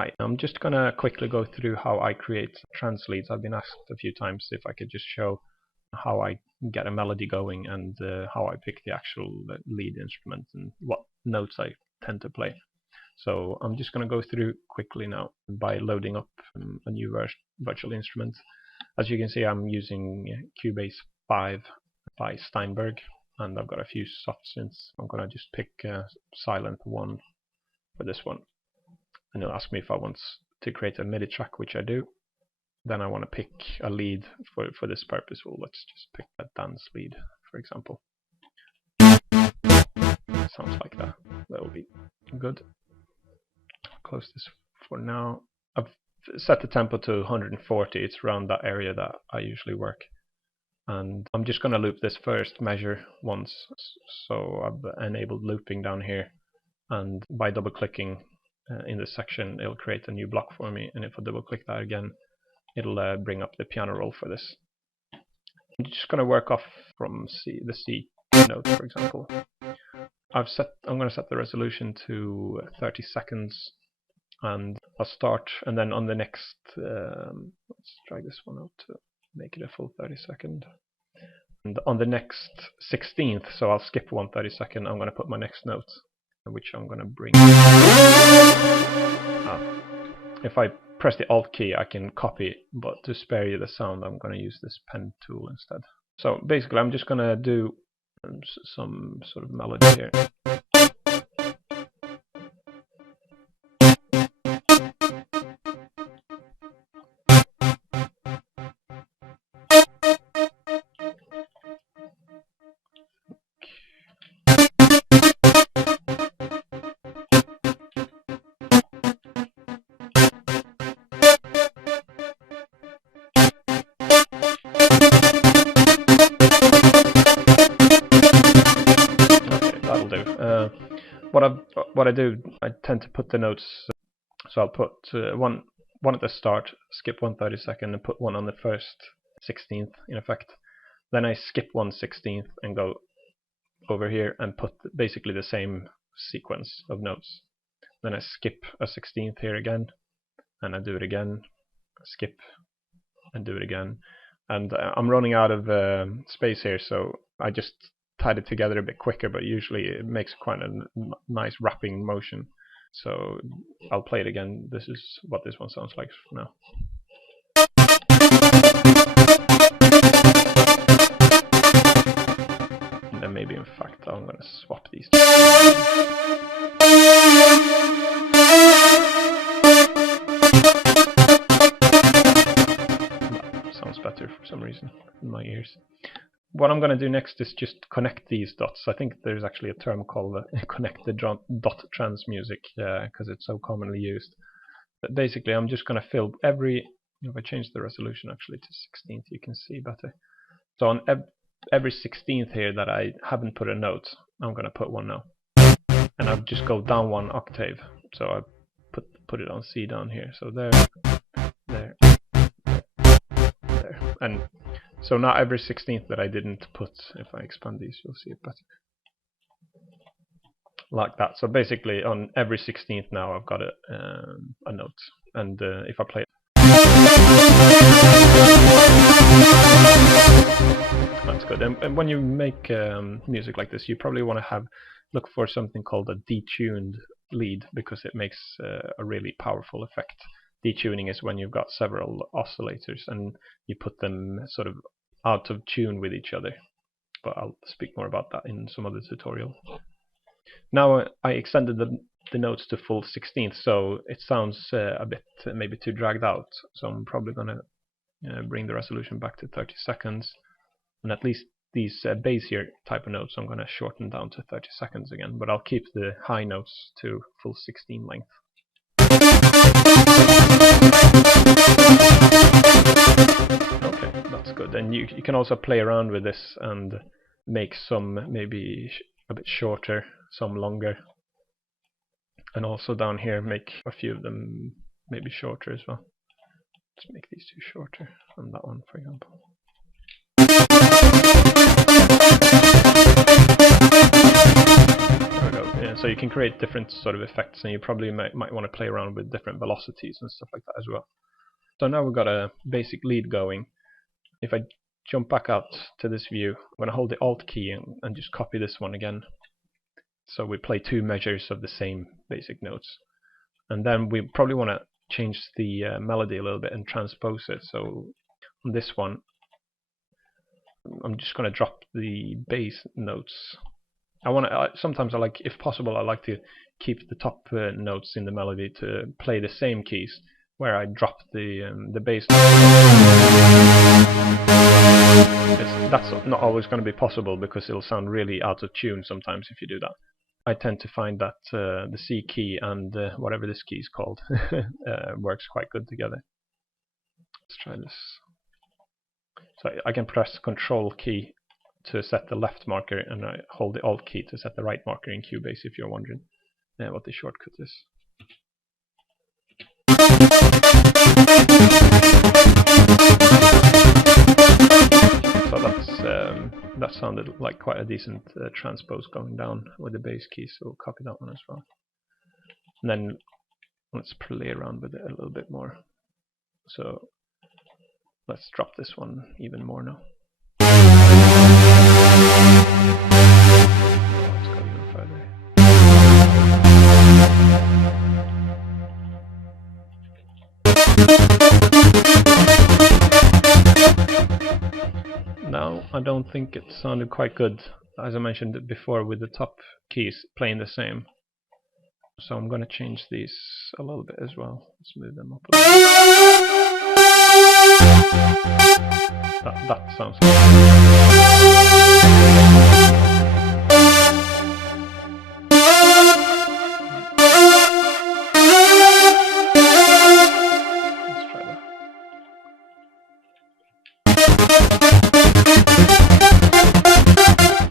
Hi, I'm just gonna quickly go through how I create trance leads. I've been asked a few times if I could just show how I get a melody going and how I pick the actual lead instrument and what notes I tend to play. So I'm just gonna go through quickly now by loading up a new virtual instrument. As you can see, I'm using Cubase 5 by Steinberg, and I've got a few soft synths. I'm gonna just pick Sylenth1 for this one. And it'll ask me if I want to create a MIDI track, which I do. Then I want to pick a lead for this purpose. Well, let's just pick a dance lead, for example. Sounds like that. That will be good. Close this for now. I've set the tempo to 140. It's around that area that I usually work. And I'm just going to loop this first measure once. So I've enabled looping down here. And by double clicking in this section, it'll create a new block for me, and if I double click that again, it'll bring up the piano roll for this. I'm just going to work off from the C note, for example. I'm going to set the resolution to 30 seconds, and I'll start, and then on the next, let's drag this one out to make it a full 30 second. And on the next 16th, so I'll skip 1 30-second, I'm going to put my next note, which I'm going to bring. If I press the Alt key, I can copy, but to spare you the sound, I'm going to use this pen tool instead. So basically, I'm just going to do some sort of melody here. What I do, I tend to put the notes, so I'll put one at the start, skip 1 30-second, and put one on the first 16th in effect. Then I skip 1 16th and go over here and put basically the same sequence of notes. Then I skip a 16th here again, and I do it again, skip, and do it again. And I'm running out of space here, so I just tied it together a bit quicker, but usually it makes quite a nice wrapping motion. So I'll play it again. This is what this one sounds like for now. And then maybe in fact I'm going to swap these two. That sounds better for some reason in my ears. What I'm going to do next is just connect these dots. I think there's actually a term called connect the dot trance music, because it's so commonly used. But basically, I'm just going to fill every. If I change the resolution actually to 16th, you can see better. So on every 16th here that I haven't put a note, I'm going to put one now, and I'll just go down 1 octave. So I put it on C down here. So there, and so now every 16th that I didn't put, if I expand these, you'll see it better. Like that. So basically on every 16th now I've got a note. And if I play it, that's good. And when you make music like this, you probably want to look for something called a detuned lead, because it makes a really powerful effect. Detuning is when you've got several oscillators and you put them sort of out of tune with each other, but I'll speak more about that in some other tutorial. Now I extended the notes to full 16th, so it sounds a bit maybe too dragged out, so I'm probably going to bring the resolution back to 30 seconds, and at least these bassier type of notes I'm going to shorten down to 30 seconds again, but I'll keep the high notes to full 16 length. Okay, that's good. And you can also play around with this and make some maybe a bit shorter, some longer, and also down here make a few of them maybe shorter as well. Let's make these two shorter, and that one for example. There we go. Yeah, so you can create different sort of effects, and you probably might want to play around with different velocities and stuff like that as well. So now we've got a basic lead going. If I jump back out to this view, I'm going to hold the Alt key and just copy this one again. So we play two measures of the same basic notes. And then we probably want to change the melody a little bit and transpose it. So on this one, I'm just going to drop the bass notes. Sometimes I like, if possible, I like to keep the top notes in the melody to play the same keys, where I drop the bass notes. That's not always going to be possible because it'll sound really out of tune sometimes if you do that. I tend to find that the C key and whatever this key is called works quite good together. Let's try this. So I can press Control key to set the left marker, and I hold the Alt key to set the right marker in Cubase, if you're wondering what the shortcut is. So that sounded like quite a decent transpose going down with the bass key, so we'll copy that one as well. And then let's play around with it a little bit more. So let's drop this one even more now. Let's go even further. Now, I don't think it sounded quite good, as I mentioned before, with the top keys playing the same. So I'm going to change these a little bit as well. Let's move them up a little bit. That sounds good. Let's try that.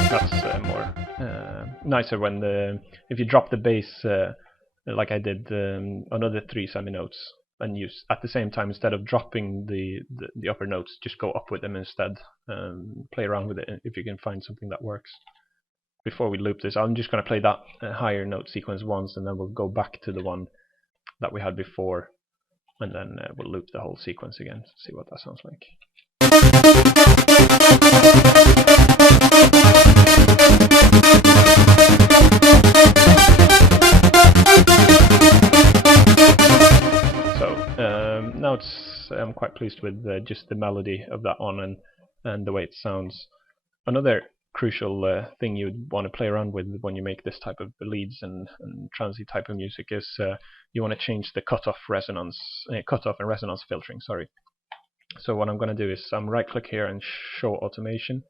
That's more nicer when if you drop the bass like I did on other three seminotes, and use at the same time, instead of dropping the upper notes, just go up with them instead. Play around with it if you can find something that works. Before we loop this, I'm just going to play that higher note sequence once, and then we'll go back to the one that we had before, and then we'll loop the whole sequence again to see what that sounds like. Now I'm quite pleased with just the melody of that one and the way it sounds. Another crucial thing you'd want to play around with when you make this type of leads and transy type of music is you want to change the cutoff and resonance filtering. Sorry. So what I'm going to do is right click here and show automation,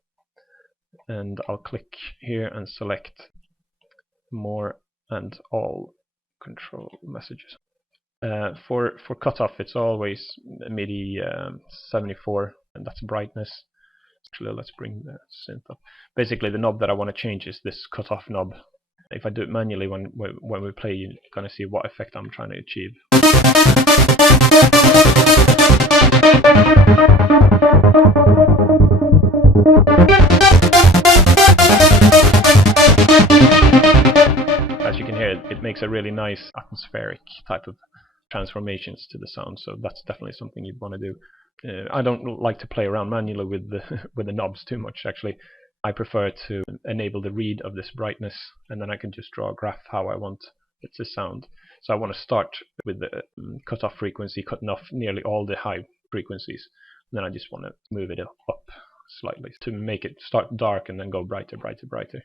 and I'll click here and select more and all control messages. For cutoff, it's always MIDI 74, and that's brightness. Actually, let's bring the synth up. Basically, the knob that I want to change is this cutoff knob. If I do it manually when we play, you're going to see what effect I'm trying to achieve. As you can hear, it makes a really nice atmospheric type of transformations to the sound, so that's definitely something you'd want to do. I don't like to play around manually with the knobs too much, actually. I prefer to enable the read of this brightness, and then I can just draw a graph how I want it to sound. So I want to start with the cutoff frequency, cutting off nearly all the high frequencies, and then I just want to move it up slightly to make it start dark and then go brighter, brighter, brighter.